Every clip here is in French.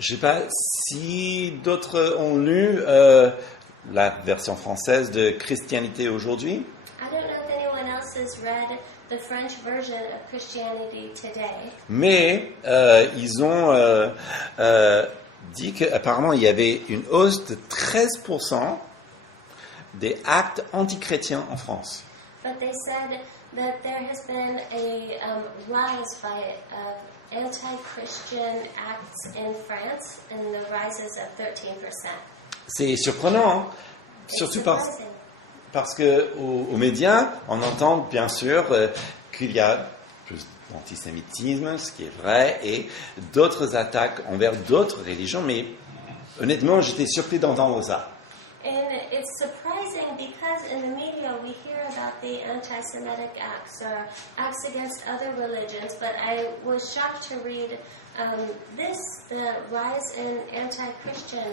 Je ne sais pas si d'autres ont lu la version française de Christianité aujourd'hui. I don't know if anyone else has read the French version of Christianity Today. Mais ils ont dit qu'apparemment il y avait une hausse de 13% des actes antichrétiens en France. But they said that there has been a rise by anti-Christian acts in France, and the rise is of 13%. C'est surprenant, hein? Surtout parce que aux médias, on entend bien sûr qu'il y a plus d'antisémitisme, ce qui est vrai, et d'autres attaques envers d'autres religions, mais honnêtement, j'étais surpris d'entendre ça. And it's surprising because in the media we hear about the anti-Semitic acts or acts against other religions, but I was shocked to read the rise in anti-Christian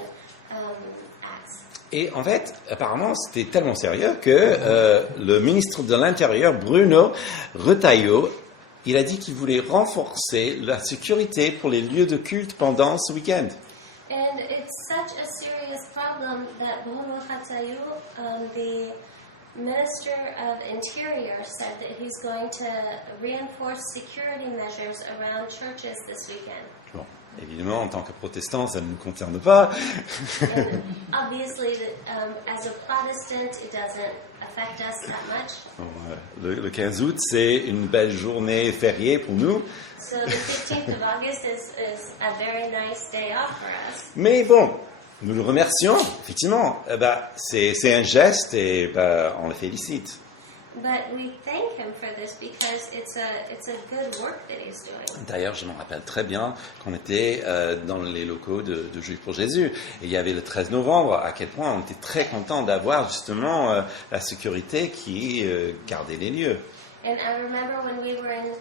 acts. Et en fait, apparemment, c'était tellement sérieux que le ministre de l'Intérieur, Bruno Retailleau, il a dit qu'il voulait renforcer la sécurité pour les lieux de culte pendant ce week-end. And it's such a serious problem that Bruno Retailleau, the Minister of Interior, said that he's going to reinforce security measures around churches this weekend. Bon, évidemment, en tant que protestant, ça ne nous concerne pas. And obviously, as a Protestant, it doesn't affect us that much. Bon, le 15 août, c'est une belle journée fériée pour nous. So the 15th of August is a very nice day off for us. Mais bon, nous le remercions, effectivement. C'est un geste et on le félicite. But we thank him for this because it's a good work that he's doing. D'ailleurs, je me rappelle très bien qu'on était dans les locaux de Juifs pour Jésus. Et il y avait le 13 novembre, à quel point on était très content d'avoir justement la sécurité qui gardait les lieux. And I remember when we were in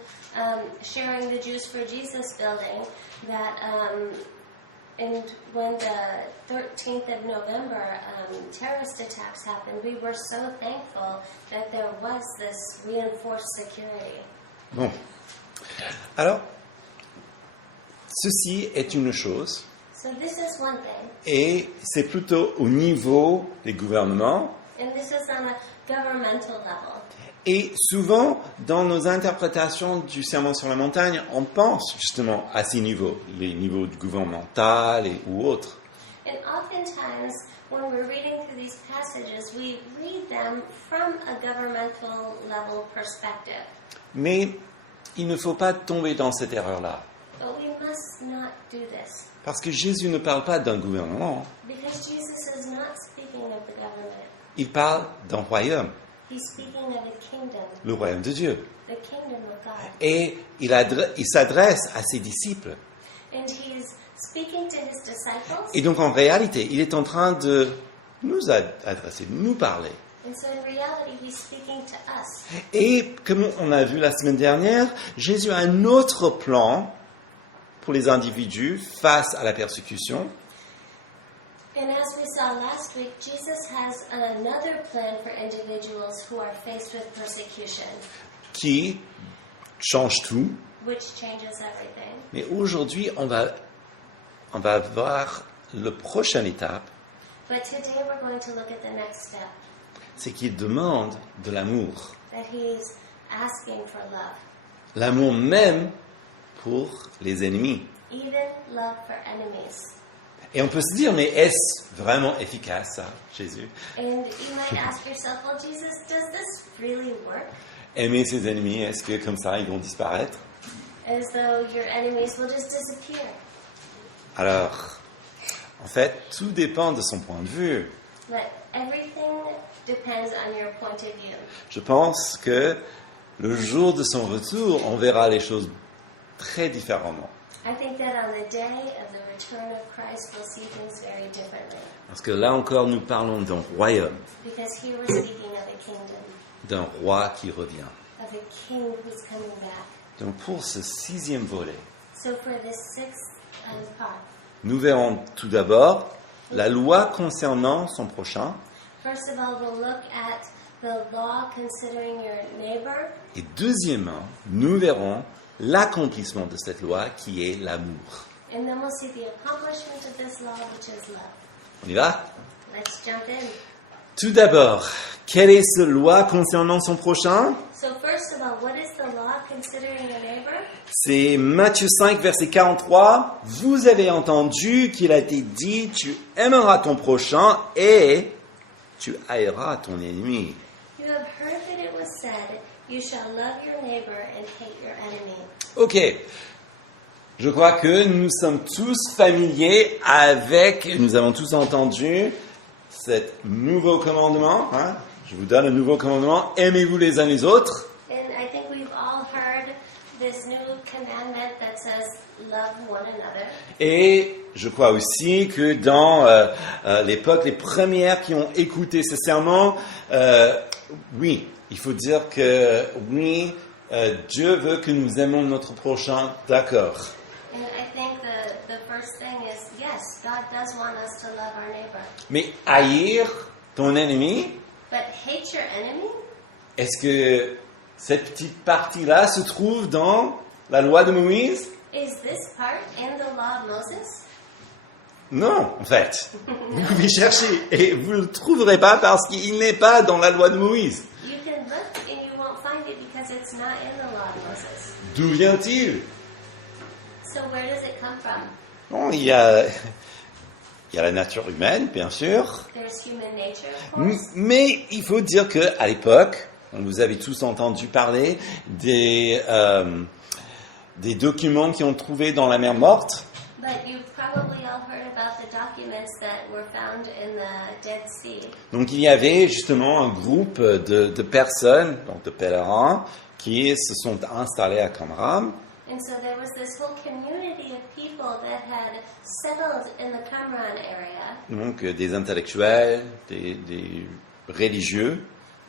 sharing the Jews for Jesus building that and when the 13th of November terrorist attacks happened, we were so thankful that there was this reinforced security. Bon. Alors, ceci est une chose, So this is one thing, et c'est plutôt au niveau des gouvernements. and this is on a governmental level. Et souvent, dans nos interprétations du Sermon sur la montagne, on pense justement à ces niveaux, les niveaux gouvernemental ou autres. And oftentimes, when we're reading through these passages, we read them from a governmental level perspective. Mais il ne faut pas tomber dans cette erreur-là. But we must not do this. Parce que Jésus ne parle pas d'un gouvernement, Because Jesus is not speaking of the government. il parle d'un royaume, He's speaking of a kingdom, le royaume de Dieu. the kingdom of God. Et il s'adresse à ses disciples. And he's speaking to his disciples. Et donc en réalité, il est en train de nous adresser, de nous parler. And so in reality, he's speaking to us. Et comme on a vu la semaine dernière, Jésus a un autre plan pour les individus face à la persécution. And as we saw last week, Jesus has another plan for individuals who are faced with persecution, Qui change tout. which changes everything. Mais aujourd'hui, on va voir la prochaine étape, But today we're going to look at the next step, c'est qu'il demande de l'amour. that he's asking for love, L'amour même pour les ennemis. even love for enemies. Et on peut se dire, mais est-ce vraiment efficace, ça, Jésus? And you might ask yourself, well, Jesus, does this really work? Aimer ses ennemis, est-ce que comme ça, ils vont disparaître? As though your enemies will just disappear. Alors, en fait, tout dépend de son point de vue. But everything depends on your point of view. Je pense que le jour de son retour, on verra les choses très différemment. I think that on the day of the return of Christ, we'll see things very differently. Parce que là encore, nous parlons d'un royaume, Because here we're speaking of a kingdom, d'un roi qui revient. of a king who's coming back. Donc pour ce 6e volet, So for this sixth part, nous verrons tout d'abord la loi concernant son prochain, first of all, we'll look at the law considering your neighbor. et deuxièmement, nous verrons l'accomplissement de cette loi qui est l'amour. And then we'll see the accomplishment of this law, which is love. On y va? Let's jump in. Tout d'abord, quelle est cette loi concernant son prochain? So first of all, what is the law considering a neighbor? C'est Matthieu 5, verset 43. Vous avez entendu qu'il a été dit, tu aimeras ton prochain et tu haïras ton ennemi. You have heard that it was said, you shall love your neighbor and hate your enemy. Ok. Je crois que nous sommes tous familiers avec, nous avons tous entendu cet nouveau commandement. Hein? Je vous donne un nouveau commandement, aimez-vous les uns les autres. And I think we've all heard this new commandment that says, love one another. Et je crois aussi que dans l'époque, les premières qui ont écouté ce serment, oui, il faut dire que oui, Dieu veut que nous aimions notre prochain, d'accord. And I think the first thing is, yes, God does want us to love our neighbor. Mais haïr ton ennemi, But hate your enemy? est-ce que cette petite partie-là se trouve dans la loi de Moïse? Is this part in the law of Moses? Non, en fait. Vous pouvez chercher et vous ne le trouverez pas parce qu'il n'est pas dans la loi de Moïse. You can look and you won't find it because it's not in the law of Moses. D'où vient-il? So where does it come from? Bon, il y a la nature humaine, bien sûr. There's human nature, of course. Mais il faut dire qu'à l'époque, vous avez tous entendu parler des documents qui ont trouvé dans la mer Morte. But you've probably all heard about the documents that were found in the Dead Sea. Donc il y avait justement un groupe de personnes, donc de pèlerins, qui se sont installés à Qumran. And so there was this whole community of people that had settled in the Qumran area, Donc des intellectuels, des religieux.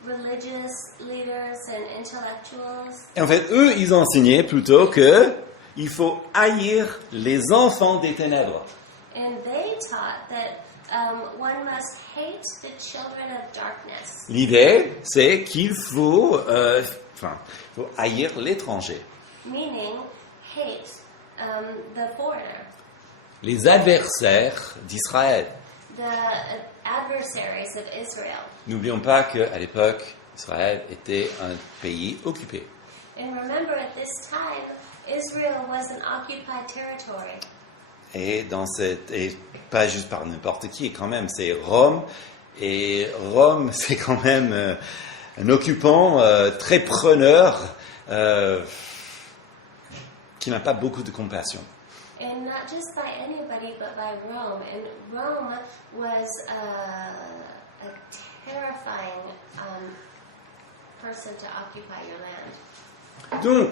religious leaders and intellectuals. Et en fait, eux, ils enseignaient plutôt que il faut haïr les enfants des ténèbres. And they taught that one must hate the children of darkness. L'idée, c'est qu'il faut haïr l'étranger, Meaning, hate the foreigner, les adversaires d'Israël. the adversaries of Israel. N'oublions pas qu'à l'époque, Israël était un pays occupé. And remember, at this time, Israel was an occupied territory. Et pas juste par n'importe qui, quand même, c'est Rome. Et Rome, c'est quand même un occupant très preneur qui n'a pas beaucoup de compassion. And not just by anybody, but by Rome. And Rome was a terrifying person to occupy your land. Donc,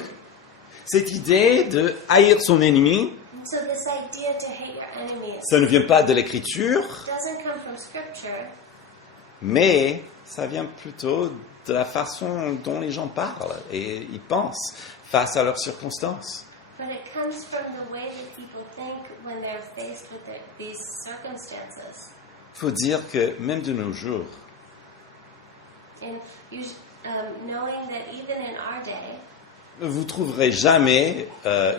cette idée de haïr son ennemi, So this idea to hate your enemies ça ne vient pas de l'écriture, doesn't come from Scripture, mais ça vient plutôt de la façon dont les gens parlent et ils pensent face à leurs circonstances. but it comes from the way that people think when they're faced with these circumstances. Il faut dire que même de nos jours, And knowing that even in our day, vous ne trouverez jamais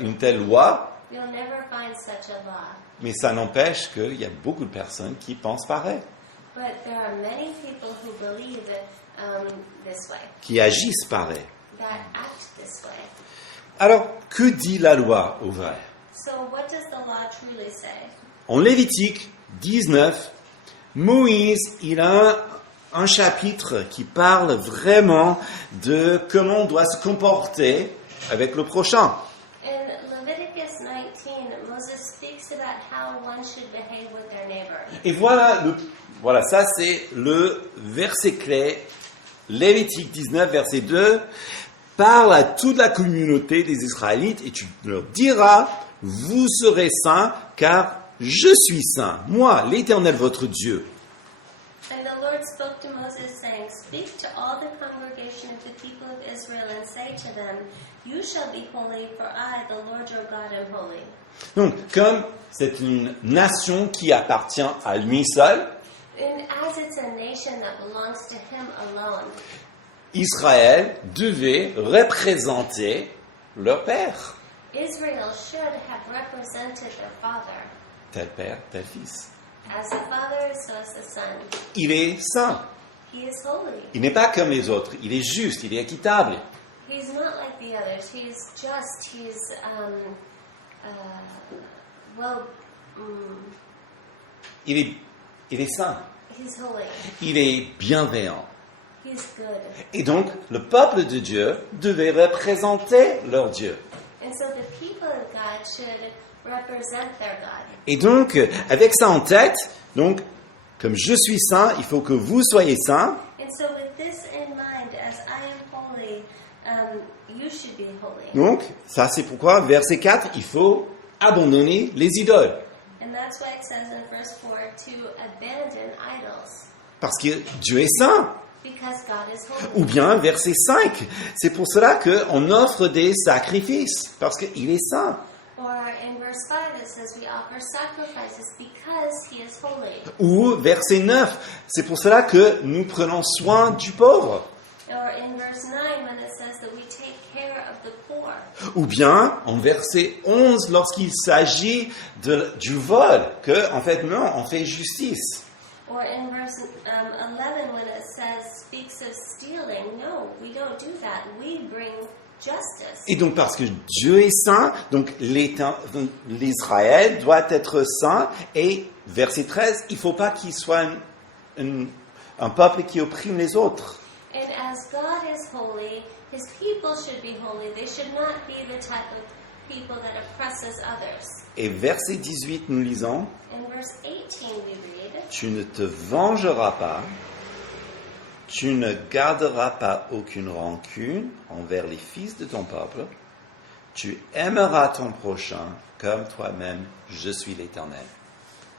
une telle loi, you'll never find such a law. mais ça n'empêche qu'il y a beaucoup de personnes qui pensent pareil, But there are many people who believe this way, qui agissent pareil. that act this way. Alors, que dit la loi au vrai? So what does the law truly say? En Lévitique 19, Moïse, il a un chapitre qui parle vraiment de comment on doit se comporter avec le prochain. In Leviticus 19, Moses speaks about how one should behave with their neighbor. Et voilà, ça c'est le verset clé, Lévitique 19, verset 2, parle à toute la communauté des Israélites et tu leur diras, vous serez saints car je suis saint, moi, l'Éternel votre Dieu. And the Lord spoke to Moses, saying, Speak to all the congregation of the people of Israel and say to them, You shall be holy, for I, the Lord your God, am holy. Donc, comme c'est une nation qui appartient à lui seul, And as it's a nation that belongs to him alone, Israël devait représenter leur père. Israel should have represented their father. Tel père, tel fils. As the father, so as the son. Il est saint. He is holy. Il n'est pas comme les autres. Il est juste, il est équitable. He's not like the others. He's just. He's Il est saint. He's holy. Il est bienveillant. He's good. Et donc, le peuple de Dieu devait représenter leur Dieu. And so the people of God should represent their God. Et donc, avec ça en tête, donc, comme je suis saint, il faut que vous soyez saints. And so with this in mind, as I am holy, you should be holy. Donc, ça c'est pourquoi, verset 4, il faut abandonner les idoles. And that's why it says in verse 4 to abandon idols. Parce que Dieu est saint. Because God is holy. Ou bien, verset 5, c'est pour cela qu'on offre des sacrifices, parce qu'il est saint. Or in verse 5 it says we offer sacrifices because he is holy. Ou verset 9, c'est pour cela que nous prenons soin du pauvre. Or in verse 9 when it says that we take care of the poor. Ou bien en verset 11 lorsqu'il s'agit du vol, que en fait non, on fait justice. Or in verse 11 when it speaks of stealing, no, we don't do that. We bring justice. Et donc parce que Dieu est saint, donc l'Israël doit être saint. Et verset 13, il ne faut pas qu'il soit un peuple qui opprime les autres. And as God is holy, his people should be holy. They should not be the type of people that oppresses others. Et verset 18, nous lisons, In verse 18 we read, tu ne te vengeras pas, tu ne garderas pas aucune rancune envers les fils de ton peuple, tu aimeras ton prochain comme toi-même, je suis l'Éternel.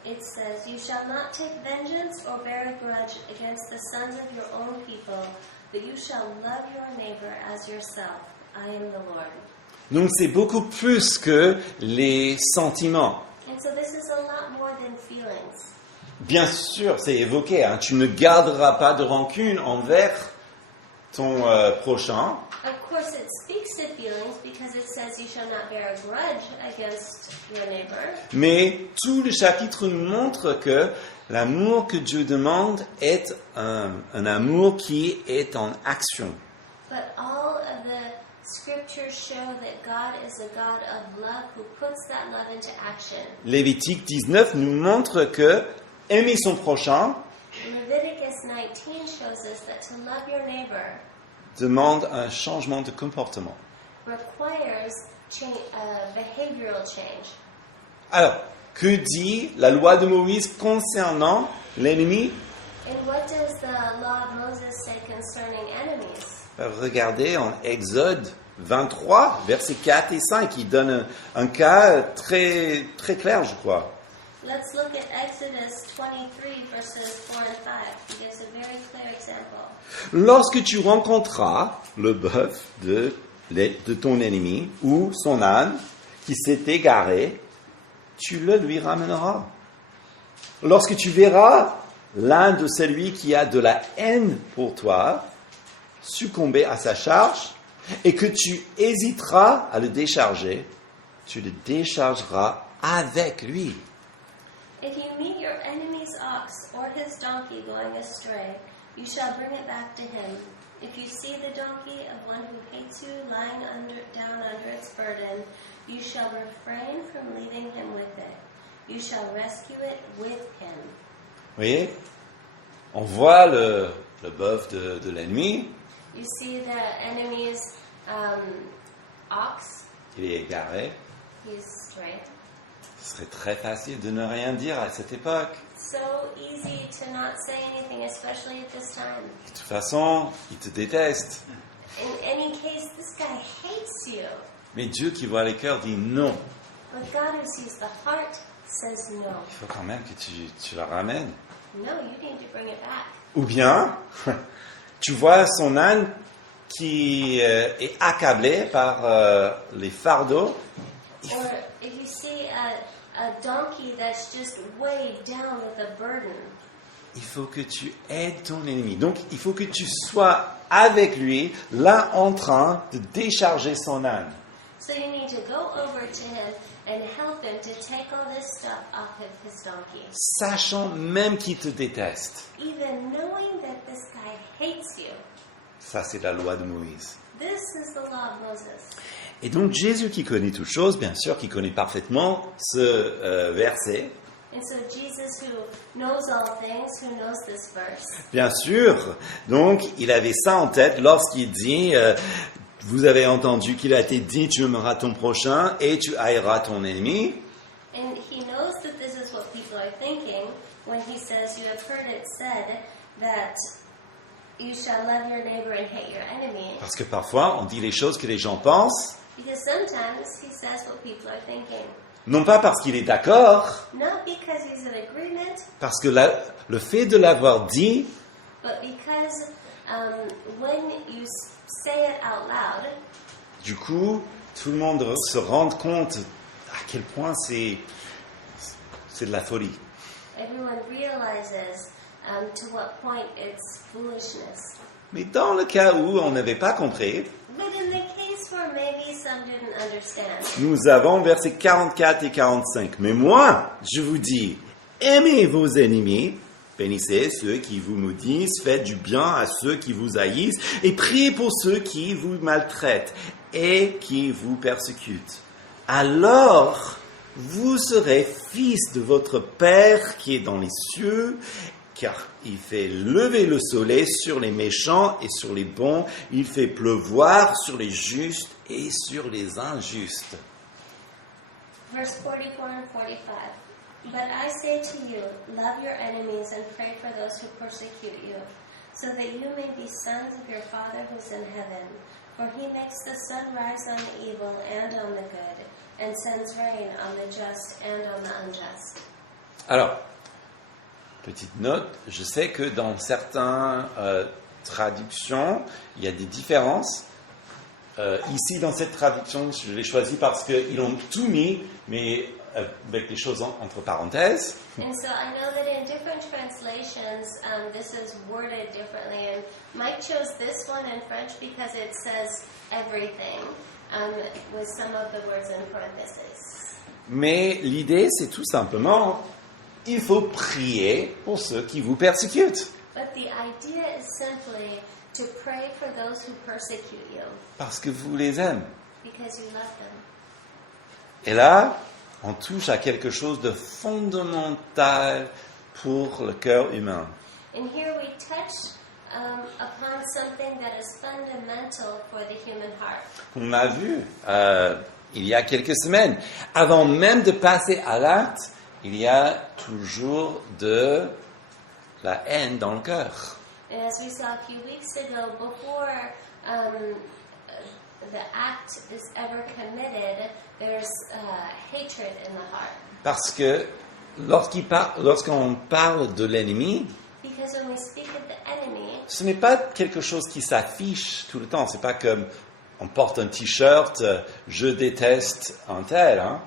it says, you shall not take vengeance or bear a grudge against the sons of your own people, but you shall love your neighbor as yourself. I am the Lord. Donc c'est beaucoup plus que les sentiments. And so this is a lot more than feelings. Bien sûr, c'est évoqué, hein, tu ne garderas pas de rancune envers ton prochain, Of course, it speaks to feelings because it says you shall not bear a grudge against your neighbor. mais tout le chapitre nous montre que l'amour que Dieu demande est un amour qui est en action. But all of the scriptures show that God is a God of love who puts that love into action. Lévitique 19 nous montre que aimer son prochain Leviticus 19 shows us that to love your neighbor demande un changement de comportement. requires behavioral change. Alors, que dit la loi de Moïse concernant l'ennemi? And what does the law of Moses say concerning enemies? Regardez en Exode 23, versets 4 et 5, il donne un cas très, très clair, je crois. Let's look at Exodus 23 verses 4 and 5. He gives a very clear example. Lorsque tu rencontreras le bœuf de ton ennemi ou son âne qui s'est égaré, tu le lui ramèneras. Lorsque tu verras l'un de celui qui a de la haine pour toi succomber à sa charge et que tu hésiteras à le décharger, tu le déchargeras avec lui. If you meet your enemy's ox or his donkey going astray, you shall bring it back to him. If you see the donkey of one who hates you lying down under its burden, you shall refrain from leaving him with it. You shall rescue it with him. Vous voyez, on voit le bœuf de l'ennemi, You see the enemy's ox, il est égaré. he's strayed. Ce serait très facile de ne rien dire à cette époque. So easy to not say anything, especially at this time. De toute façon, il te déteste. In any case, this guy hates you. Mais Dieu qui voit les cœurs dit non. But God who sees the heart says no. Il faut quand même que tu la ramènes. No, you need to bring it back. Ou bien, tu vois son âne qui est accablé par les fardeaux. Or if you see a donkey that's just weighed down with a burden, Il faut que tu aides ton ennemi. Donc, il faut que tu sois avec lui, là, en train de décharger son âne. So you need to go over to him and help him to take all this stuff off of his donkey. Sachant même qu'il te déteste. Even knowing that this guy hates you. Ça, c'est la loi de Moïse. This is the law of Moses. Et donc Jésus qui connaît toutes choses, bien sûr, qui connaît parfaitement ce verset, And so Jesus, who knows all things, who knows this verse, bien sûr, donc il avait ça en tête lorsqu'il dit, vous avez entendu qu'il a été dit, tu aimeras ton prochain et tu haïras ton ennemi. and he knows that this is what people are thinking when he says, you have heard it said that you shall love your neighbor and hate your enemy. Parce que parfois, on dit les choses que les gens pensent, Because sometimes he says what people are thinking. non pas parce qu'il est d'accord, Not because he's in agreement, parce que le fait de l'avoir dit, but because when you say it out loud, du coup, tout le monde se rend compte à quel point c'est de la folie. everyone realizes to what point it's foolishness. Mais dans le cas où on n'avait pas compris, But in the case where maybe some didn't understand, nous avons versets 44 et 45. Mais moi, je vous dis, aimez vos ennemis, bénissez ceux qui vous maudissent, faites du bien à ceux qui vous haïssent, et priez pour ceux qui vous maltraitent et qui vous persécutent. Alors, vous serez fils de votre Père qui est dans les cieux, car il fait lever le soleil sur les méchants et sur les bons, il fait pleuvoir sur les justes et sur les injustes. verse 44 and 45. But I say to you, love your enemies and pray for those who persecute you, so that you may be sons of your Father who is in heaven. For he makes the sun rise on the evil and on the good, and sends rain on the just and on the unjust. Alors, petite note, je sais que dans certaines traductions, il y a des différences. Ici, dans cette traduction, je l'ai choisi parce qu'ils ont tout mis, mais avec les choses entre parenthèses. And so I know that in different translations, this is worded differently. And Mike chose this one in French because it says everything, with some of the words in parentheses. Mais l'idée, c'est tout simplement, il faut prier pour ceux qui vous persécutent. But the idea is simply to pray for those who persecute you Parce que vous les aimez. because you love them. Et là, on touche à quelque chose de fondamental pour le cœur humain. And here we touch upon something that is fundamental for the human heart. On a vu il y a quelques semaines. Avant même de passer à l'acte, il y a toujours de la haine dans le cœur. And as we saw a few weeks ago, before the act is ever committed, there's hatred in the heart. Parce que lorsqu'on parle de l'ennemi, Because when we speak of the enemy, ce n'est pas quelque chose qui s'affiche tout le temps. C'est pas comme on porte un t-shirt, je déteste un tel. Hein?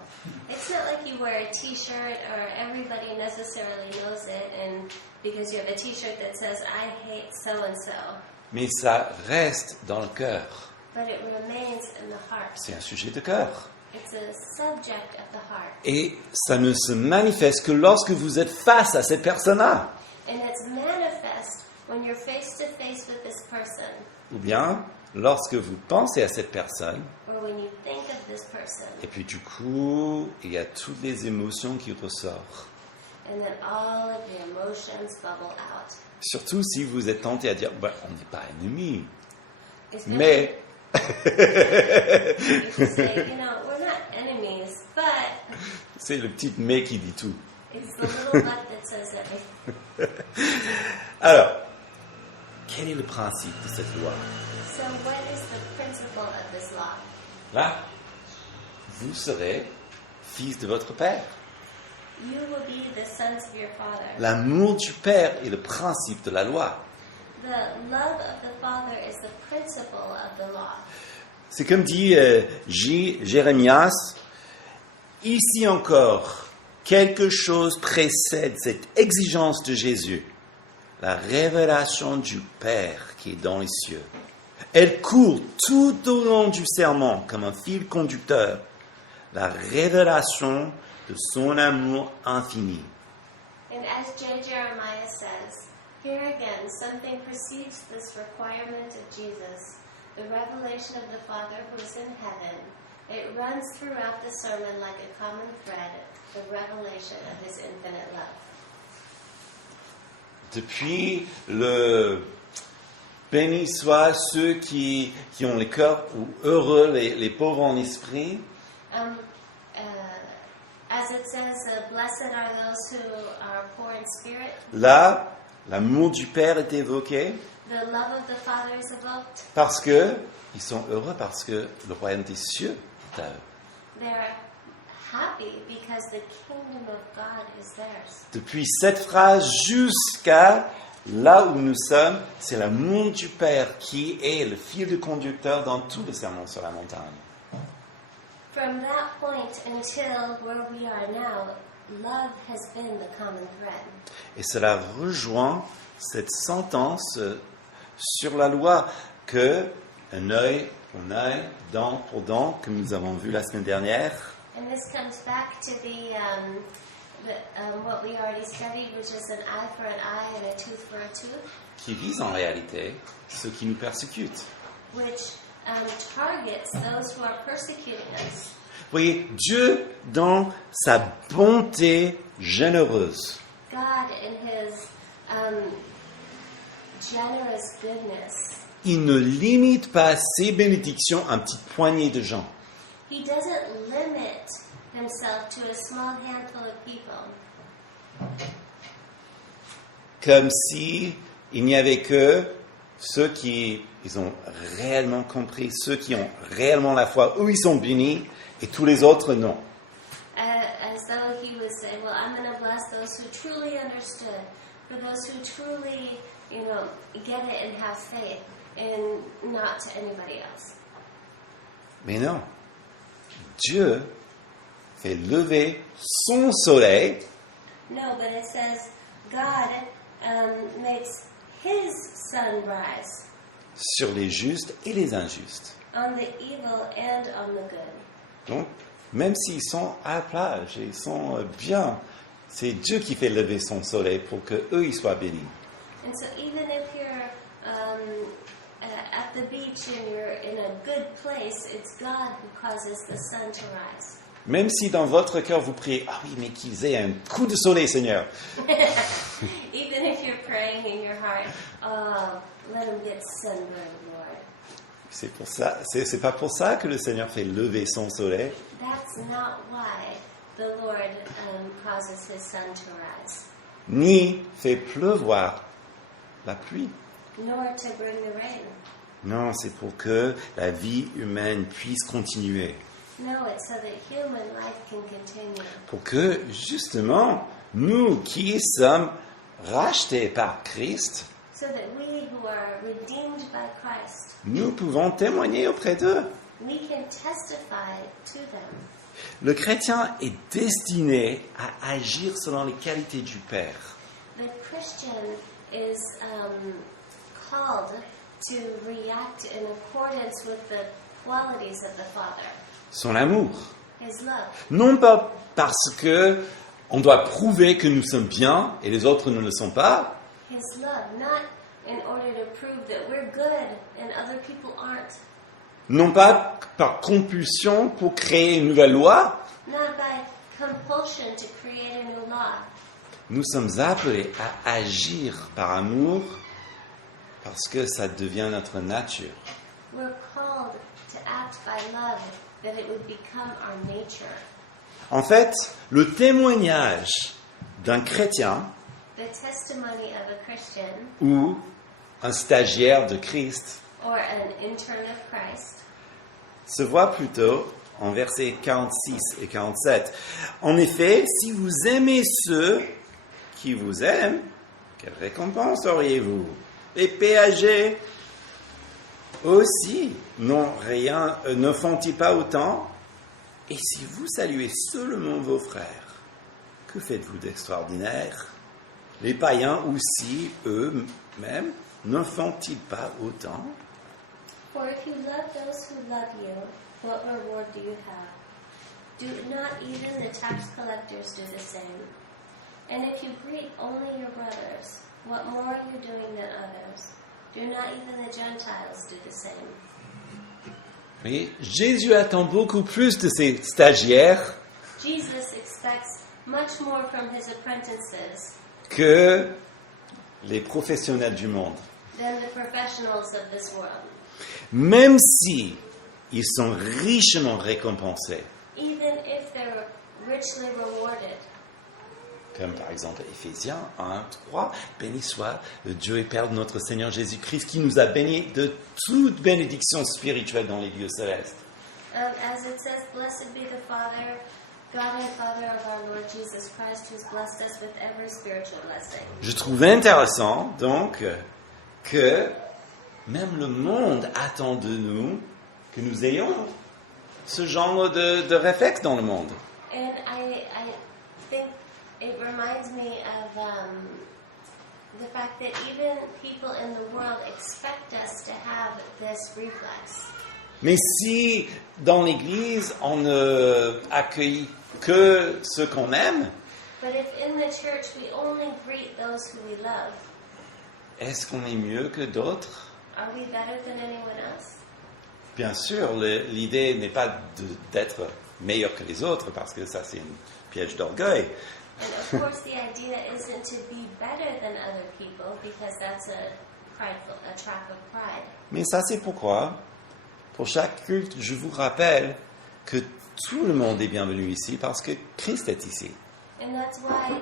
it's not like you wear a t-shirt or everybody necessarily knows it, and because you have a t-shirt that says, I hate so-and-so, Mais ça reste dans le cœur. but it remains in the heart. C'est un sujet de cœur. It's a subject of the heart. Et ça ne se manifeste que lorsque vous êtes face à cette personne-là. And it's manifest when you're face to face with this person, Ou bien lorsque vous pensez à cette personne, or when you think of this person, et puis du coup, il y a toutes les émotions qui ressortent. and then all of the emotions bubble out. Surtout si vous êtes tenté à dire, on n'est pas ennemis, Especially mais if you say, we're not enemies, but c'est le petit mais qui dit tout. it's the little but that says everything. Alors, quel est le principe de cette loi? So what is the principle of this law? Là, vous serez fils de votre Père. You will be the sons of your Father. L'amour du Père est le principe de la loi. The love of the Father is the principle of the law. C'est comme dit Jérémias, ici encore, quelque chose précède cette exigence de Jésus, la révélation du Père qui est dans les cieux. Elle court tout au long du sermon comme un fil conducteur, la révélation de son amour infini. And as J. Jeremiah says, here again something precedes this requirement of Jesus, the revelation of the Father who is in heaven. It runs throughout the sermon like a common thread, the revelation of his infinite love. Depuis le béni soient ceux qui ont le cœur, ou heureux les pauvres en esprit. As it says, blessed are those who are poor in spirit. Là, l'amour du Père est évoqué. The love of the Father is evoked. Parce que ils sont heureux, parce que le royaume des cieux est à eux. They're happy because the kingdom of God is theirs. Depuis cette phrase jusqu'à là où nous sommes, c'est l'amour du Père qui est le fil de conducteur dans tout le sermon sur la montagne. From that point until where we are now, love has been the common thread. Et cela rejoint cette sentence sur la loi que un œil pour un œil, dent pour dent, que nous avons vu la semaine dernière. And this comes back to what we already studied, which is an eye for an eye and a tooth for a tooth. Qui vise en réalité ceux qui nous persécutent. Which targets those who are persecuting us. Vous voyez, Dieu, dans sa bonté généreuse, God, in His generous goodness, il ne limite pas ses bénédictions à une petite poignée de gens. He doesn't limit Himself to a small handful of people. Comme si il n'y avait que ceux qui ils ont réellement compris, ceux qui ont réellement la foi, eux ils sont bénis, et tous les autres non. As though He would say, well, I'm going to bless those who truly understood, for those who truly, get it and have faith, and not to anybody else. Mais non, Dieu fait lever son soleil. No, but it says God makes His sun rise sur les justes et les injustes. on the evil and on the good. Donc, même s'ils sont à la plage et ils sont bien, c'est Dieu qui fait lever son soleil pour que eux ils soient bénis. And so even if you're at the beach and you're in a good place, it's God who causes the sun to rise. Même si dans votre cœur vous priez, ah oui, mais qu'ils aient un coup de soleil, Seigneur. Even if you're praying in your heart, oh, let them get sunburned, Lord. C'est pour ça, c'est pas pour ça que le Seigneur fait lever son soleil. That's not why the Lord causes His sun to rise. Ni fait pleuvoir la pluie. Nor to bring the rain. Non, c'est pour que la vie humaine puisse continuer. No, it's so that human life can continue. Pour que, justement, nous qui sommes rachetés par Christ, So that we who are redeemed by Christ, nous pouvons témoigner auprès d'eux. we can testify to them. Le chrétien est destiné à agir selon les qualités du Père. The Christian is called to react in accordance with the qualities of the Father, Son amour. His love. Non pas parce que on doit prouver que nous sommes bien et les autres ne le sont pas. His love, not in order to prove that we're good and other people aren't. Non pas par compulsion pour créer une nouvelle loi. Not by compulsion to create a new law. Nous sommes appelés à agir par amour parce que ça devient notre nature. We're called to act by love, that it would become our nature. En fait, le témoignage d'un chrétien The testimony of a Christian ou un stagiaire de Christ or an intern of Christ se voit plutôt en versets 46 et 47. En effet, si vous aimez ceux qui vous aiment, quelle récompense auriez-vous? Les péagers aussi ne font-ils pas autant? Et si vous saluez seulement vos frères, que faites-vous d'extraordinaire? Les païens aussi, eux-mêmes, ne font-ils pas autant? For if you love those who love you, what reward do you have? Do not even the tax collectors do the same? And if you greet only your brothers, what more are you doing than others? Do not even the Gentiles do the same? Oui, Jésus attend beaucoup plus de ses stagiaires Jesus expects much more from his apprentices que les professionnels du monde. than the professionals of this world. Même si ils sont richement récompensés, Even if they're richly rewarded. comme par exemple Éphésiens 1, 3, béni soit le Dieu et Père de notre Seigneur Jésus-Christ qui nous a bénis de toute bénédiction spirituelle dans les lieux célestes. As it says, blessed be the Father, God and Father of our Lord Jesus Christ, who's blessed us with every spiritual blessing. Je trouve intéressant donc que même le monde attend de nous que nous ayons ce genre de réflexe dans le monde. And I think it reminds me of the fact that even people in the world expect us to have this reflex. Mais si dans l'Église on ne accueille que ceux qu'on aime, But if in the church we only greet those who we love, est-ce qu'on est mieux que d'autres? are we better than anyone else? Bien sûr, l'idée n'est pas d'être meilleur que les autres, parce que ça c'est un piège d'orgueil. And of course the idea isn't to be better than other people, because that's a trap of pride. Mais ça c'est pourquoi, pour chaque culte, je vous rappelle que tout le monde est bienvenu ici, parce que Christ est ici. And that's why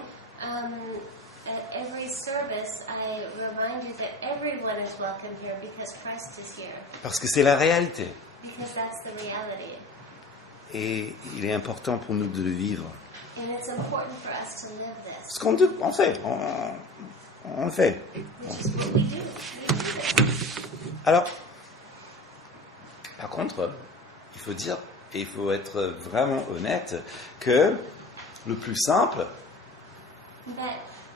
at every service I remind you that everyone is welcome here because Christ is here. Parce que c'est la réalité. Because that's the reality. Et il est important pour nous de le vivre. And it's important for us to live this. Ce qu'on fait, on le fait. Which is what we do. We do this. Alors, par contre, il faut dire, et il faut être vraiment honnête, que le plus simple But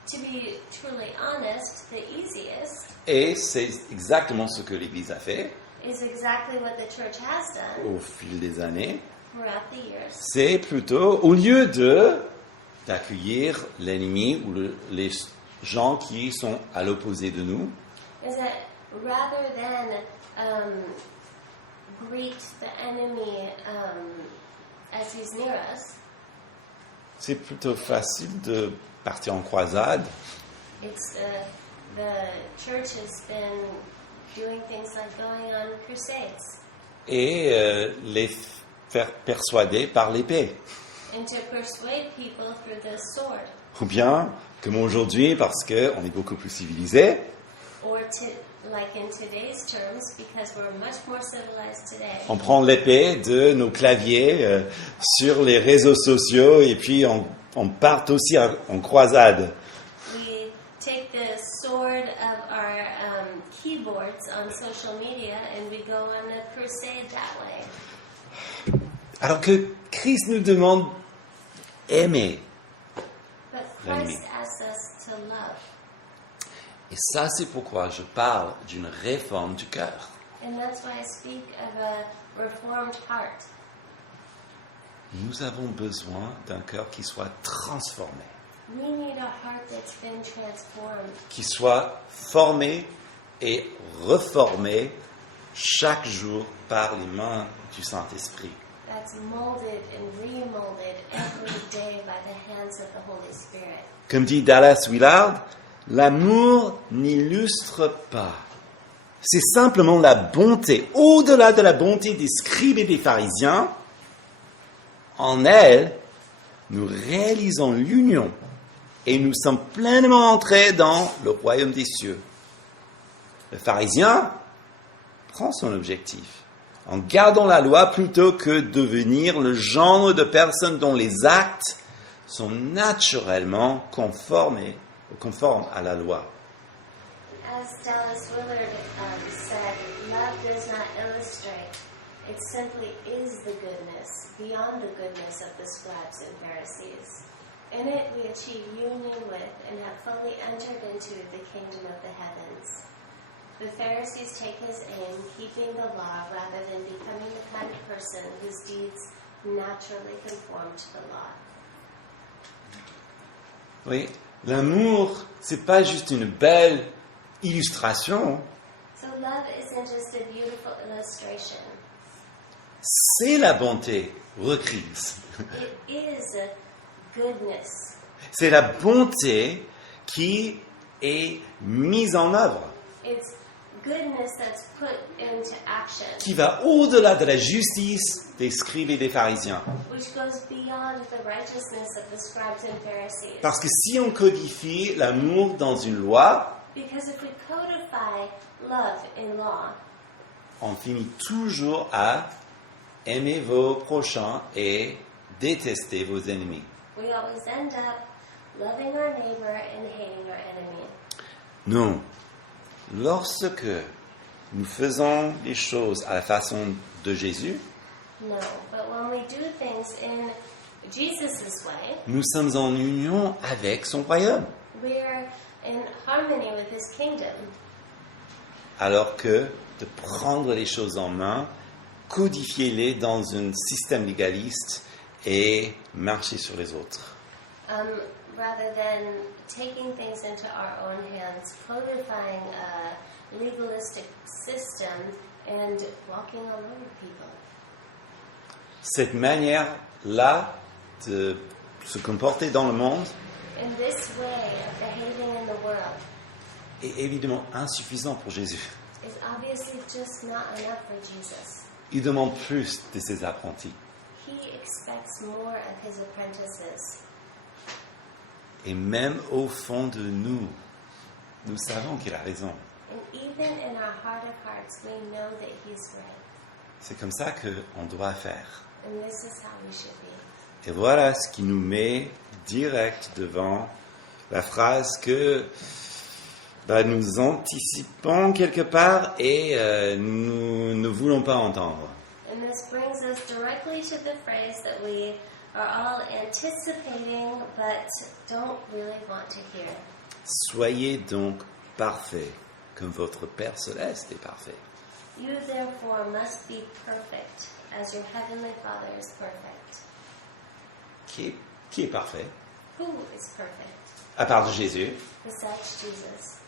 to be truly honest, the easiest et c'est exactement ce que l'Église a fait is exactly what the church has done au fil des années, throughout the years. c'est plutôt, au lieu d'accueillir l'ennemi ou les gens qui sont à l'opposé de nous, Is that rather than greet the enemy as he's near us, c'est plutôt facile de partir en croisade it's the church has been doing things like going on crusades et les faire persuader par l'épée. and to persuade people through the sword, Ou bien, comme aujourd'hui, parce qu'on est beaucoup plus civilisé, or like in today's terms, because we're much more civilized today. on prend l'épée de nos claviers sur les réseaux sociaux et puis on part aussi en croisade. We take the sword of our keyboards on social media and we go on a crusade that way. Alors que Christ nous demande aimer. But L'ennemi. Christ asks us to love. Et ça, c'est pourquoi je parle d'une réforme du cœur. And that's why I speak of a reformed heart. Nous avons besoin d'un cœur qui soit transformé, We need a heart that's been transformed, qui soit formé et reformé chaque jour par les mains du Saint-Esprit. that's molded and remolded every day by the hands of the Holy Spirit. Comme dit Dallas Willard, l'amour n'illustre pas. C'est simplement la bonté. Au-delà de la bonté des scribes et des pharisiens, en elle, nous réalisons l'union et nous sommes pleinement entrés dans le royaume des cieux. Le pharisien prend son objectif en gardant la loi plutôt que devenir le genre de personne dont les actes sont naturellement conformes à la loi. As Dallas Willard said, love does not illustrate. It simply is the goodness, beyond the goodness of the scribes and Pharisees. In it we achieve union with and have fully entered into the kingdom of the heavens. The Pharisees take his aim, keeping the law, rather than becoming the kind of person whose deeds naturally conform to the law. Oui, l'amour, c'est pas juste une belle illustration, So love isn't just a beautiful illustration. c'est la bonté requise. It is a goodness. C'est la bonté qui est mise en œuvre, It's goodness that's put into action, qui va au-delà de la justice des scribes et des pharisiens. which goes beyond the righteousness of the scribes and Pharisees. Parce que si on codifie l'amour dans une loi, Because if we codify love in law, on finit toujours à aimer vos prochains et détester vos ennemis. we always end up loving our neighbor and hating our enemy. Non. Lorsque nous faisons les choses à la façon de Jésus, No, but when we do things in Jesus' way, nous sommes en union avec son royaume. we're in harmony with his kingdom. Alors que de prendre les choses en main, codifier-les dans un système légaliste et marcher sur les autres. Rather than taking things into our own hands, codifying a legalistic system and walking all over people. Cette manière-là de se comporter dans le monde In this way of behaving in the world est évidemment insuffisant pour Jésus. is obviously just not enough for Jesus. Il demande plus de ses apprentis. He expects more of his apprentices. Et même au fond de nous, nous savons qu'il a raison. And even in our heart of hearts, we know that he's right. C'est comme ça qu'on doit faire. And this is how we should be. Et voilà ce qui nous met direct devant la phrase que nous anticipons quelque part et nous ne voulons pas entendre. And this brings us directly to the phrase that we are all anticipating but don't really want to hear. Soyez donc parfaits, comme votre Père céleste est parfait. You therefore must be perfect, as your heavenly Father is perfect. Qui est parfait? Who is perfect? À part de Jésus. Besides Jesus.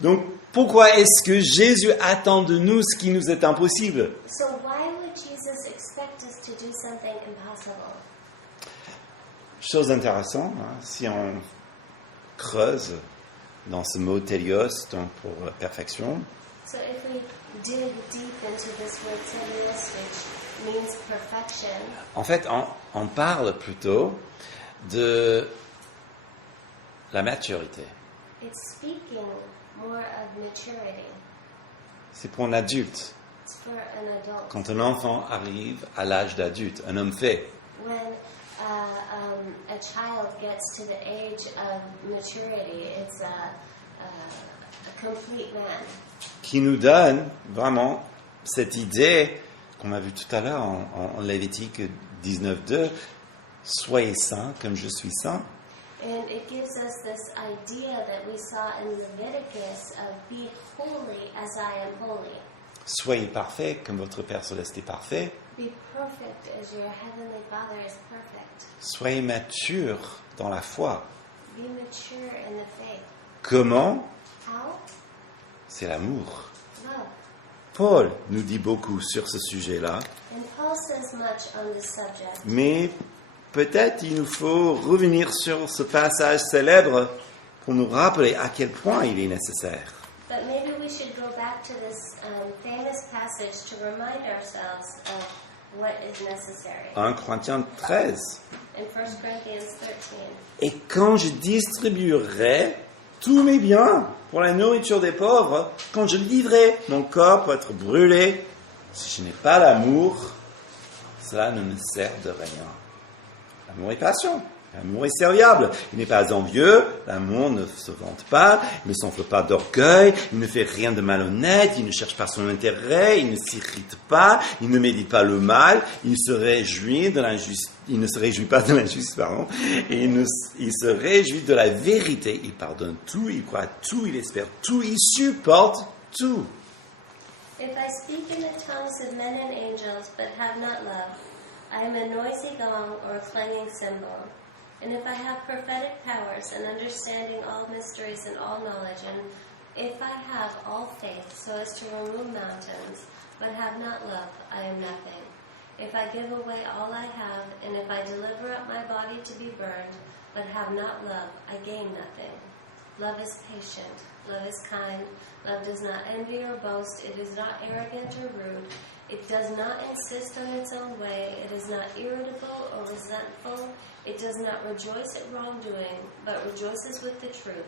Donc, pourquoi est-ce que Jésus attend de nous ce qui nous est impossible? So why would Jesus expect us to do something impossible? Chose intéressante, si on creuse dans ce mot télios, donc pour perfection, So if we dig deep into this word telios, which means perfection, en fait, on parle plutôt de la maturité. it's speaking more of maturity. C'est pour un adulte. It's for an adult. Quand un enfant arrive à l'âge d'adulte, un homme fait, When a child gets to the age of maturity, it's a complete man. qui nous donne vraiment cette idée qu'on a vue tout à l'heure en Lévitique 19.2, soyez saints comme je suis saint. And it gives us this idea that we saw in Leviticus of be holy as I am holy. Soyez parfaits comme votre Père céleste est parfait. Be perfect as your heavenly Father is perfect. Soyez matures dans la foi. Be mature in the faith. Comment? How? C'est l'amour. Love. Paul nous dit beaucoup sur ce sujet-là, And Paul says much on this subject. mais peut-être il nous faut revenir sur ce passage célèbre pour nous rappeler à quel point il est nécessaire. But maybe we should go back to this famous passage to remind ourselves of what is necessary. 1 Corinthiens 13. In 1 Corinthians 13. Et quand je distribuerai tous mes biens pour la nourriture des pauvres, quand je livrerai mon corps pour être brûlé, si je n'ai pas l'amour, cela ne me sert de rien. L'amour est passion, l'amour est serviable, il n'est pas envieux, l'amour ne se vante pas, il ne s'enfle pas d'orgueil, il ne fait rien de malhonnête, il ne cherche pas son intérêt, il ne s'irrite pas, il ne médite pas le mal, il ne se réjouit pas de l'injustice, et il se réjouit de la vérité, il pardonne tout, il croit tout, il espère tout, il supporte tout. If I speak in the tongues of men and angels, but have not love, I am a noisy gong or a clanging cymbal. And if I have prophetic powers and understanding all mysteries and all knowledge, and if I have all faith so as to remove mountains, but have not love, I am nothing. If I give away all I have, and if I deliver up my body to be burned, but have not love, I gain nothing. Love is patient, love is kind, love does not envy or boast, it is not arrogant or rude, it does not insist on its own way, it is not irritable or resentful, it does not rejoice at wrongdoing, but rejoices with the truth.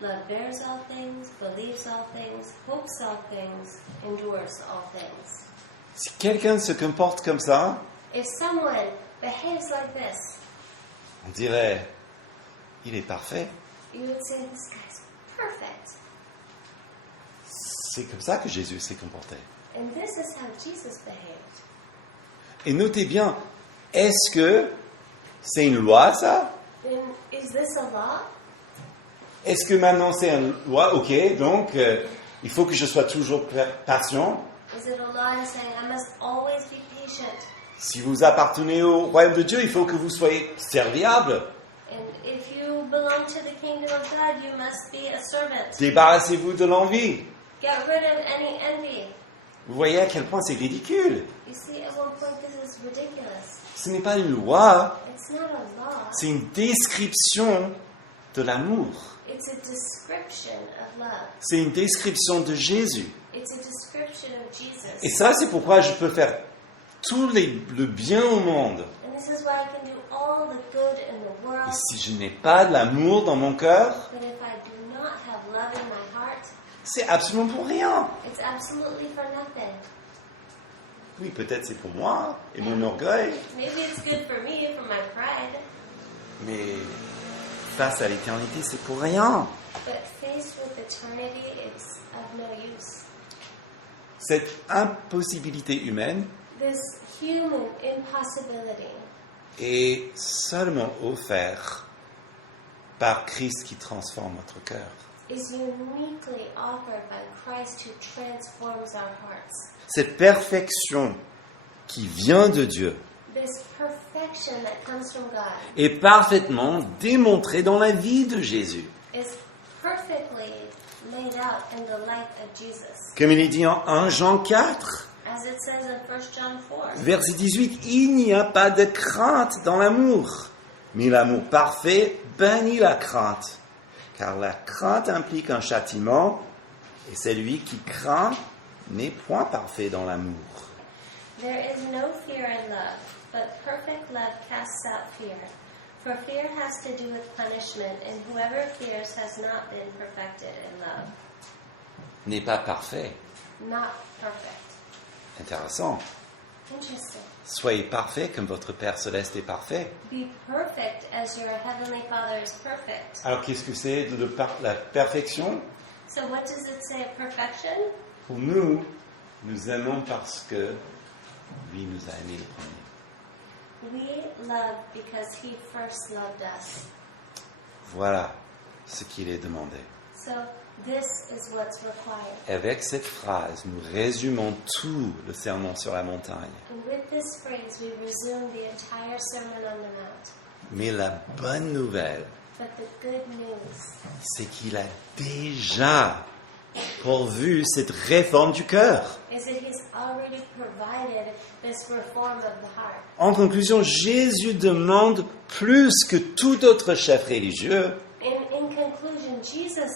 Love bears all things, believes all things, hopes all things, endures all things. Si quelqu'un se comporte comme ça, If someone behaves like this, on dirait, il est parfait. you would say, this guy's perfect. C'est comme ça que Jésus s'est comporté. And this is how Jesus behaved. Et notez bien, est-ce que c'est une loi, ça? And is this a law? Est-ce que maintenant c'est une loi? Ok, donc il faut que je sois toujours patient. Is it a law in saying I must always be patient? Si vous appartenez au royaume de Dieu, il faut que vous soyez serviable. And if you belong to the kingdom of God, you must be a servant. Débarrassez-vous de l'envie. Get rid of any envy. Vous voyez à quel point c'est ridicule. You see, at one point this is ridiculous. Ce n'est pas une loi, It's not a law. c'est une description de l'amour. It's a description of love. C'est une description de Jésus. It's a description of Jesus. Et ça, c'est pourquoi je peux faire tout le bien au monde. And this is why I can do all the good in the Et world. si je n'ai pas de l'amour dans mon cœur, But if I do not have love in my heart, c'est absolument pour rien. it's absolutely for nothing. Oui, peut-être c'est pour moi et mon orgueil, Maybe it's good for me, for my pride. mais face à l'éternité, c'est pour rien. But faced with eternity, it's of no use. Cette impossibilité humaine This human impossibility est seulement offerte par Christ qui transforme notre cœur. is uniquely offered by Christ who transforms our hearts. Cette perfection qui vient de Dieu This perfection that comes from God est parfaitement démontrée dans la vie de Jésus. is perfectly laid out in the life of Jesus. Comme il est dit en 1 Jean 4, As it says in 1 John 4, verset 18, il n'y a pas de crainte dans l'amour, mais l'amour parfait bannit la crainte, car la crainte implique un châtiment, et celui qui craint n'est point parfait dans l'amour. there is no fear in love, but perfect love casts out fear. For fear has to do with punishment, and whoever fears has not been perfected in love. N'est pas parfait. Not perfect. Intéressant. Interesting. Soyez parfait comme votre Père Céleste est parfait. Be perfect as your heavenly Father is perfect. Alors qu'est-ce que c'est la perfection? So what does it say of perfection? Pour nous, nous aimons parce que lui nous a aimés le premier. We love because He first loved us. Voilà ce qu'il est demandé. So this is what's required. Avec cette phrase, nous résumons tout le sermon sur la montagne. And with this phrase, we resume the entire Sermon on the Mount. Mais la bonne nouvelle, But the good news c'est qu'il a déjà pourvu cette réforme du cœur. is that He's already provided this reform of the heart. En conclusion, Jésus demande plus que tout autre chef religieux In conclusion, Jesus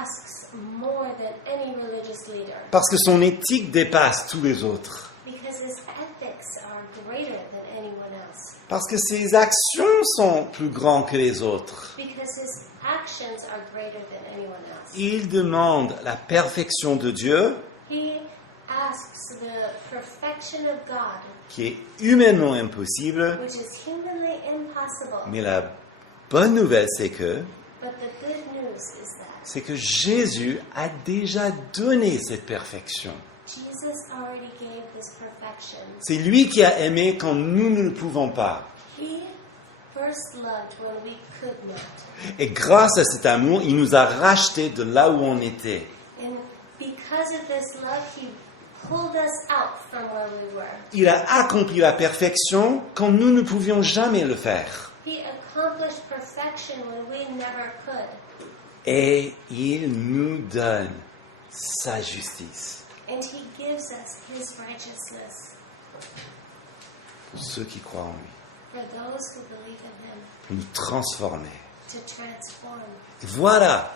asks more than any religious leader parce que son éthique dépasse tous les autres. because His ethics are greater than anyone else. Parce que ses actions sont plus grandes que les autres. Because His actions are greater than anyone else. Il demande la perfection de Dieu, He asks the perfection of God, qui est humainement impossible, which is humanly impossible. mais la bonne nouvelle, But the good news is that c'est que Jésus a déjà donné cette perfection. Jesus already gave this perfection. C'est lui qui a aimé quand nous ne le pouvons pas. He first loved when we could not. Et grâce à cet amour, il nous a rachetés de là où on était. And because because of this love, He pulled us out from where we were. Il a accompli la perfection quand nous ne pouvions jamais le faire. He accomplished perfection when we never could. Et il nous donne sa justice. And He gives us His righteousness Pour ceux qui croient en lui. for those who believe in Him, Pour nous transformer. to transform. Voilà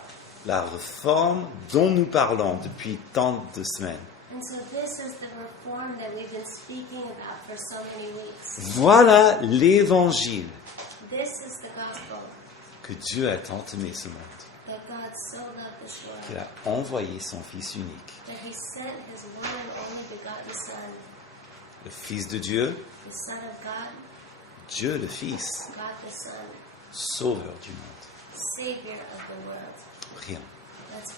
la réforme dont nous parlons depuis tant de semaines. And so this is the reform that we've been speaking about for so many weeks. Voilà l'évangile This is the gospel que Dieu a tant aimé ce monde, that God so loved this qu'il world, a envoyé son Fils unique, that He sent His one and only begotten Son, le Fils de Dieu, the Son of God, Dieu le Fils, God the Son, Sauveur du monde. Savior of the world. Rien. Let's